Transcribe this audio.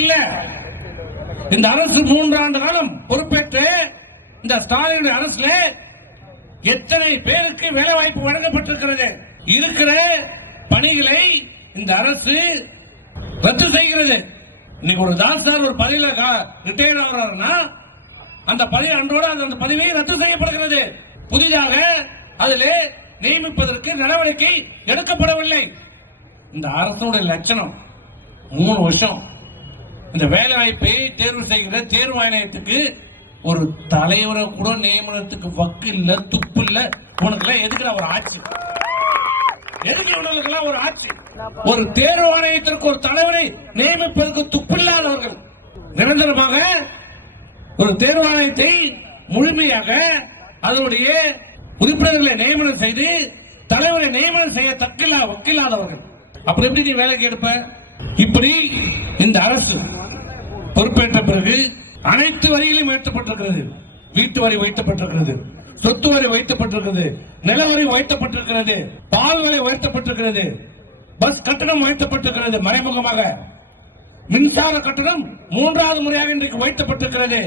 இல்ல. இந்த அரசு 3 ஆண்டு காலம் பொறுப்பேற்று இந்த ஸ்டாலின் அரசுல எத்தனை பேருக்கு வேலை வாய்ப்பு வழங்கப்பட்டிருக்கிறது? இருக்கிற பணிகளை இந்த அரசு ரத்து செய்கிறது. இன்னைக்கு ஒரு தாசார் ஒரு பதவியில ரிட்டையர் ஆகிறாருன்னா அந்த பதவி அன்றோடு அந்த பதவியை ரத்து செய்யப்படுகிறது. புதிதாக அதில் நியமிப்பதற்கு நடவடிக்கை எடுக்கப்படவில்லை. இந்த அரசோட லட்சணம் 3 வருஷம் இந்த வேலை வாய்ப்பை தேர்வு செய்கிற தேர்வு ஆணையத்துக்கு ஒரு தலைவரை கூட நியமனத்துக்கு வக்கு இல்ல, துப்பு இல்ல. உனக்கு எதுக்குற ஒரு ஆட்சி? எதுக்கு இவனுக்கெல்லாம் ஒரு ஆட்சி? ஒரு தேர்வு ஆணையத்திற்கு ஒரு தலைவரை நியமிப்பதற்கு துப்பில்லாதவர்கள் நிரந்தரமாக ஒரு தேர்வு ஆணையத்தை முழுமையாக அதனுடைய உறுப்பினர்களை நியமனம் செய்து தலைவரை நியமனம் செய்ய வக்கில்லாதவர்கள். அப்படி எப்படி நீ வேலைக்கு எடுப்ப? இப்படி இந்த அரசு பொறுப்பேற்ற பிறகு அனைத்து வரிகளையும் உயர்த்தப்பட்டிருக்கிறது. வீட்டு வரி உயர்த்தப்பட்டிருக்கிறது, சொத்து வரி உயர்த்தப்பட்டிருக்கிறது, நில வரி உயர்த்தப்பட்டிருக்கிறது, பால் விலை உயர்த்தப்பட்டிருக்கிறது, பஸ் கட்டணம் உயர்த்தப்பட்டிருக்கிறது, மறைமுகமாக மின்சார கட்டணம் 3வது முறையாக இன்றைக்கு உயர்த்தப்பட்டிருக்கிறது.